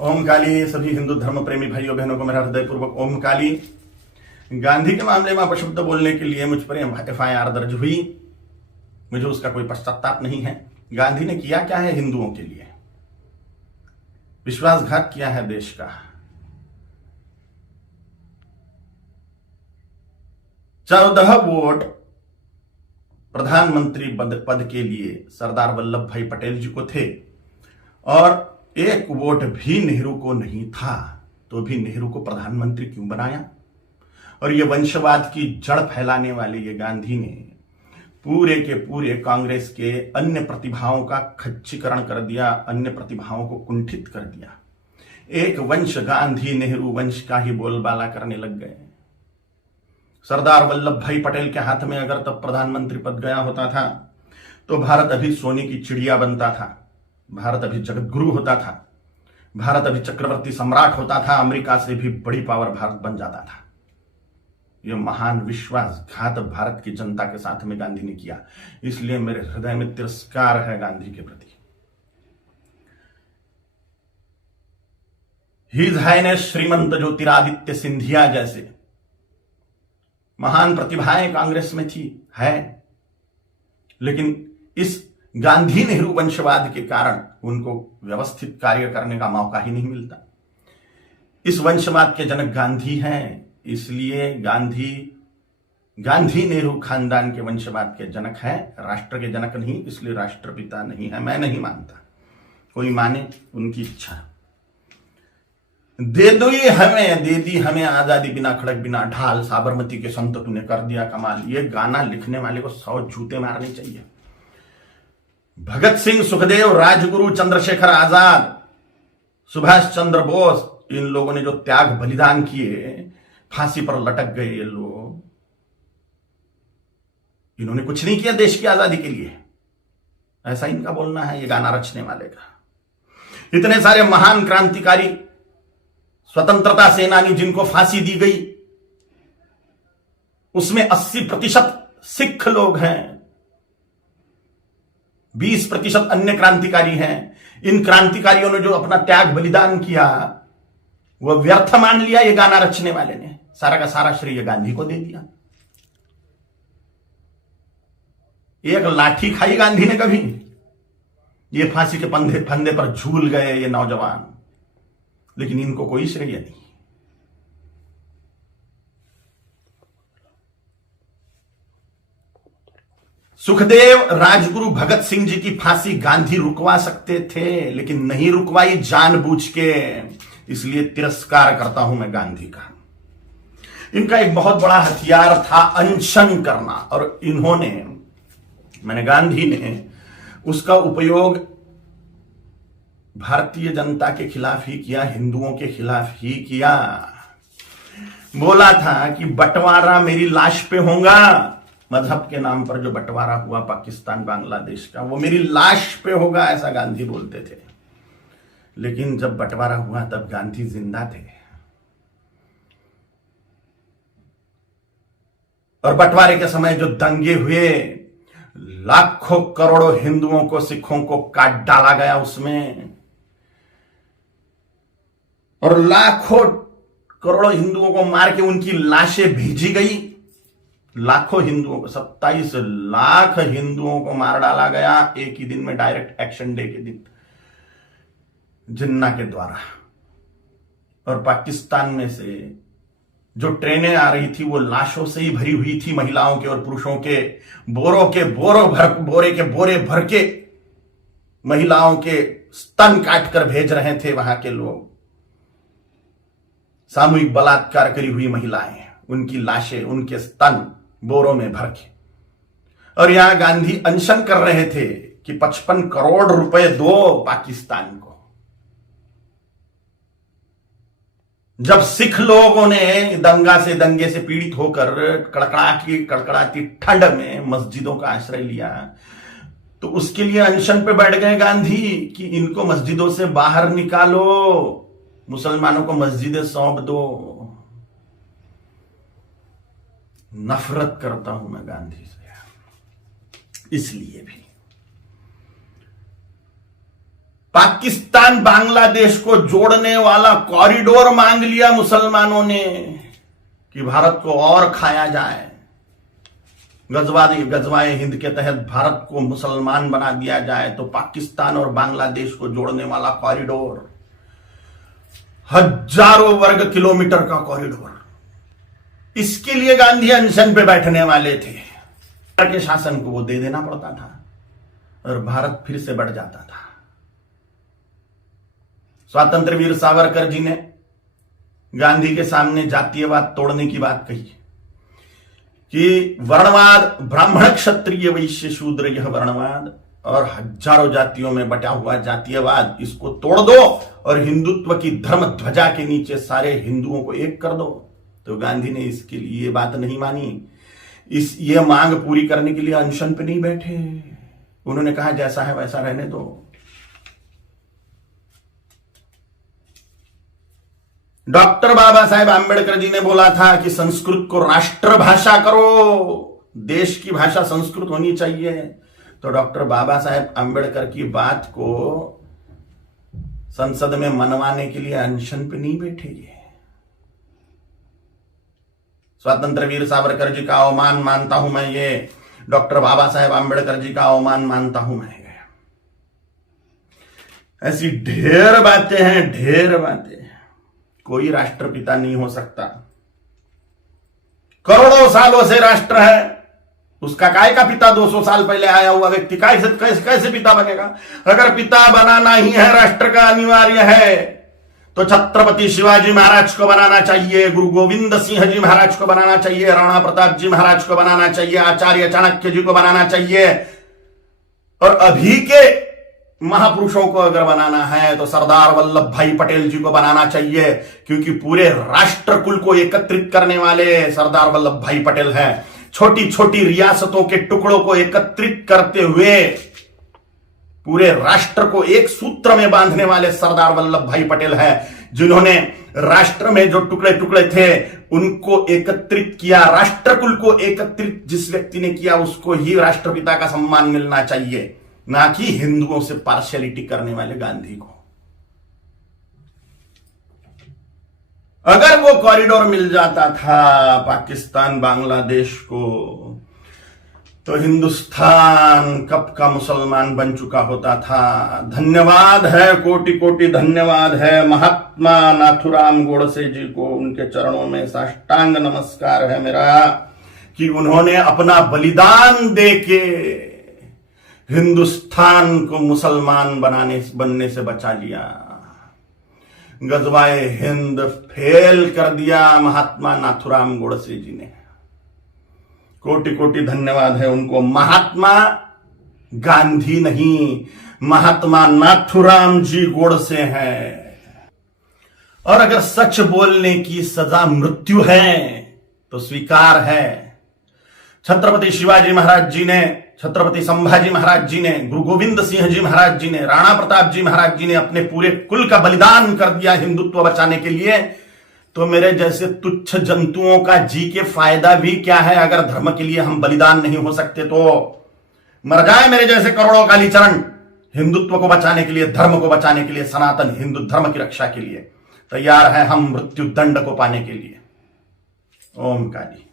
ओम काली। सभी हिंदू धर्म प्रेमी भाइयों बहनों को मेरा हृदयपूर्वक ओम काली। गांधी के मामले में अपशब्द बोलने के लिए मुझ पर FIR दर्ज हुई। मुझे उसका कोई पश्चाताप नहीं है। गांधी ने किया क्या है हिंदुओं के लिए? विश्वासघात किया है देश का। 14 वोट प्रधानमंत्री पद के लिए सरदार वल्लभ भाई पटेल जी को थे और 1 वोट भी नेहरू को नहीं था, तो भी नेहरू को प्रधानमंत्री क्यों बनाया? और ये वंशवाद की जड़ फैलाने वाले ये गांधी ने पूरे के पूरे कांग्रेस के अन्य प्रतिभाओं का खच्चीकरण कर दिया, अन्य प्रतिभाओं को कुंठित कर दिया। एक वंश गांधी नेहरू वंश का ही बोलबाला करने लग गए। सरदार वल्लभ भाई पटेल के हाथ में अगर तब प्रधानमंत्री पद गया होता था तो भारत अभी सोने की चिड़िया बनता था, भारत अभी जगत गुरु होता था, भारत अभी चक्रवर्ती सम्राट होता था, अमेरिका से भी बड़ी पावर भारत बन जाता था। यह महान विश्वासघात भारत की जनता के साथ में गांधी ने किया, इसलिए मेरे हृदय में तिरस्कार है गांधी के प्रति। हिज हाइनेस श्रीमंत ज्योतिरादित्य सिंधिया जैसे महान प्रतिभाएं कांग्रेस में थी, है, लेकिन इस गांधी नेहरू वंशवाद के कारण उनको व्यवस्थित कार्य करने का मौका ही नहीं मिलता। इस वंशवाद के जनक गांधी हैं, इसलिए गांधी नेहरू खानदान के वंशवाद के जनक हैं, राष्ट्र के जनक नहीं, इसलिए राष्ट्रपिता नहीं है। मैं नहीं मानता, कोई माने उनकी इच्छा। दे दी हमें आजादी, बिना खड़क बिना ढाल, साबरमती के संत तूने कर दिया कमाल। ये गाना लिखने वाले को 100 जूते मारने चाहिए। भगत सिंह, सुखदेव, राजगुरु, चंद्रशेखर आजाद, सुभाष चंद्र बोस, इन लोगों ने जो त्याग बलिदान किए, फांसी पर लटक गए ये लोग, इन्होंने कुछ नहीं किया देश की आजादी के लिए, ऐसा इनका बोलना है ये गाना रचने वाले का। इतने सारे महान क्रांतिकारी, स्वतंत्रता सेनानी जिनको फांसी दी गई, उसमें 80% सिख लोग हैं, 20% अन्य क्रांतिकारी हैं। इन क्रांतिकारियों ने जो अपना त्याग बलिदान किया वह व्यर्थ मान लिया ये गाना रचने वाले ने, सारा का सारा श्रेय गांधी को दे दिया। एक लाठी खाई गांधी ने कभी? ये फांसी के फंदे पर झूल गए ये नौजवान, लेकिन इनको कोई श्रेय नहीं। सुखदेव, राजगुरु, भगत सिंह जी की फांसी गांधी रुकवा सकते थे, लेकिन नहीं रुकवाई जानबूझ के, इसलिए तिरस्कार करता हूं मैं गांधी का। इनका एक बहुत बड़ा हथियार था अनशन करना, और गांधी ने उसका उपयोग भारतीय जनता के खिलाफ ही किया, हिंदुओं के खिलाफ ही किया। बोला था कि बंटवारा मेरी लाश पे होगा, मजहब के नाम पर जो बंटवारा हुआ पाकिस्तान बांग्लादेश का, वो मेरी लाश पे होगा, ऐसा गांधी बोलते थे। लेकिन जब बंटवारा हुआ तब गांधी जिंदा थे, और बंटवारे के समय जो दंगे हुए, लाखों करोड़ों हिंदुओं को, सिखों को काट डाला गया उसमें, और लाखों करोड़ों हिंदुओं को मार के उनकी लाशें भेजी गई। लाखों हिंदुओं को, 27 लाख हिंदुओं को मार डाला गया एक ही दिन में, डायरेक्ट एक्शन डे के दिन, जिन्ना के द्वारा। और पाकिस्तान में से जो ट्रेनें आ रही थी वो लाशों से ही भरी हुई थी, महिलाओं के और पुरुषों के, बोरे के बोरे भर के महिलाओं के स्तन काटकर भेज रहे थे वहां के लोग। सामूहिक बलात्कार करी हुई महिलाएं, उनकी लाशें, उनके स्तन बोरों में भर के। और यहां गांधी अनशन कर रहे थे कि 55 करोड़ रुपए दो पाकिस्तान को। जब सिख लोगों ने दंगे से पीड़ित होकर कड़कड़ाती ठंड में मस्जिदों का आश्रय लिया, तो उसके लिए अनशन पे बैठ गए गांधी कि इनको मस्जिदों से बाहर निकालो, मुसलमानों को मस्जिदें सौंप दो। नफरत करता हूं मैं गांधी से, इसलिए भी पाकिस्तान बांग्लादेश को जोड़ने वाला कॉरिडोर मांग लिया मुसलमानों ने कि भारत को और खाया जाए। गजवाए हिंद के तहत भारत को मुसलमान बना दिया जाए, तो पाकिस्तान और बांग्लादेश को जोड़ने वाला कॉरिडोर, हजारों वर्ग किलोमीटर का कॉरिडोर, इसके लिए गांधी अनशन पे बैठने वाले थे। के शासन को वो दे देना पड़ता था और भारत फिर से बढ़ जाता था। स्वतंत्र वीर सावरकर जी ने गांधी के सामने जातीयवाद तोड़ने की बात कही कि वर्णवाद, ब्राह्मण क्षत्रिय वैश्य शूद्र यह वर्णवाद और हजारों जातियों में बटा हुआ जातीयवाद, इसको तोड़ दो और हिंदुत्व की धर्म ध्वजा के नीचे सारे हिंदुओं को एक कर दो। तो गांधी ने इसके लिए बात नहीं मानी। ये मांग पूरी करने के लिए अनशन पे नहीं बैठे। उन्होंने कहा जैसा है वैसा रहने दो। डॉक्टर बाबा साहेब आंबेडकर जी ने बोला था कि संस्कृत को राष्ट्रभाषा करो, देश की भाषा संस्कृत होनी चाहिए। तो डॉक्टर बाबा साहेब आंबेडकर की बात को संसद में मनवाने के लिए अनशन पे नहीं बैठे। स्वतंत्र वीर सावरकर जी का अवमान मानता हूं मैं, ये डॉक्टर बाबा साहेब आंबेडकर जी का अवमान मानता हूं मैं। ऐसी ढेर बातें हैं, ढेर बातें। कोई राष्ट्रपिता नहीं हो सकता। करोड़ों सालों से राष्ट्र है, उसका काय का पिता 200 साल पहले आया हुआ व्यक्ति कैसे पिता बनेगा? अगर पिता बनाना ही है, राष्ट्र का अनिवार्य है, तो छत्रपति शिवाजी महाराज को बनाना चाहिए, गुरु गोविंद सिंह जी महाराज को बनाना चाहिए, राणा प्रताप जी महाराज को बनाना चाहिए, आचार्य चाणक्य जी को बनाना चाहिए। और अभी के महापुरुषों को अगर बनाना है तो सरदार वल्लभ भाई पटेल जी को बनाना चाहिए, क्योंकि पूरे राष्ट्र कुल को एकत्रित करने वाले सरदार वल्लभ भाई पटेल हैं। छोटी छोटी रियासतों के टुकड़ों को एकत्रित करते हुए पूरे राष्ट्र को एक सूत्र में बांधने वाले सरदार वल्लभ भाई पटेल हैं, जिन्होंने राष्ट्र में जो टुकड़े टुकड़े थे उनको एकत्रित किया। राष्ट्र कुल को एकत्रित जिस व्यक्ति ने किया उसको ही राष्ट्रपिता का सम्मान मिलना चाहिए, ना कि हिंदुओं से पार्शियलिटी करने वाले गांधी को। अगर वो कॉरिडोर मिल जाता था पाकिस्तान बांग्लादेश को, तो हिंदुस्तान कब का मुसलमान बन चुका होता था। धन्यवाद है, कोटि कोटि धन्यवाद है महात्मा नाथुराम गोडसे जी को। उनके चरणों में साष्टांग नमस्कार है मेरा कि उन्होंने अपना बलिदान देके हिंदुस्तान को मुसलमान बनने से बचा लिया। गजवाए हिंद फेल कर दिया महात्मा नाथुराम गोडसे जी ने। कोटि कोटि धन्यवाद है उनको। महात्मा गांधी नहीं, महात्मा नाथुराम जी गोडसे हैं। और अगर सच बोलने की सजा मृत्यु है तो स्वीकार है। छत्रपति शिवाजी महाराज जी ने, छत्रपति संभाजी महाराज जी ने, गुरु गोविंद सिंह जी महाराज जी ने, राणा प्रताप जी महाराज जी ने अपने पूरे कुल का बलिदान कर दिया हिंदुत्व बचाने के लिए। तो मेरे जैसे तुच्छ जंतुओं का जी के फायदा भी क्या है? अगर धर्म के लिए हम बलिदान नहीं हो सकते तो मर जाए मेरे जैसे करोड़ों कालीचरण हिंदुत्व को बचाने के लिए, धर्म को बचाने के लिए, सनातन हिंदू धर्म की रक्षा के लिए तैयार है हम मृत्यु दंड को पाने के लिए। ओम काली।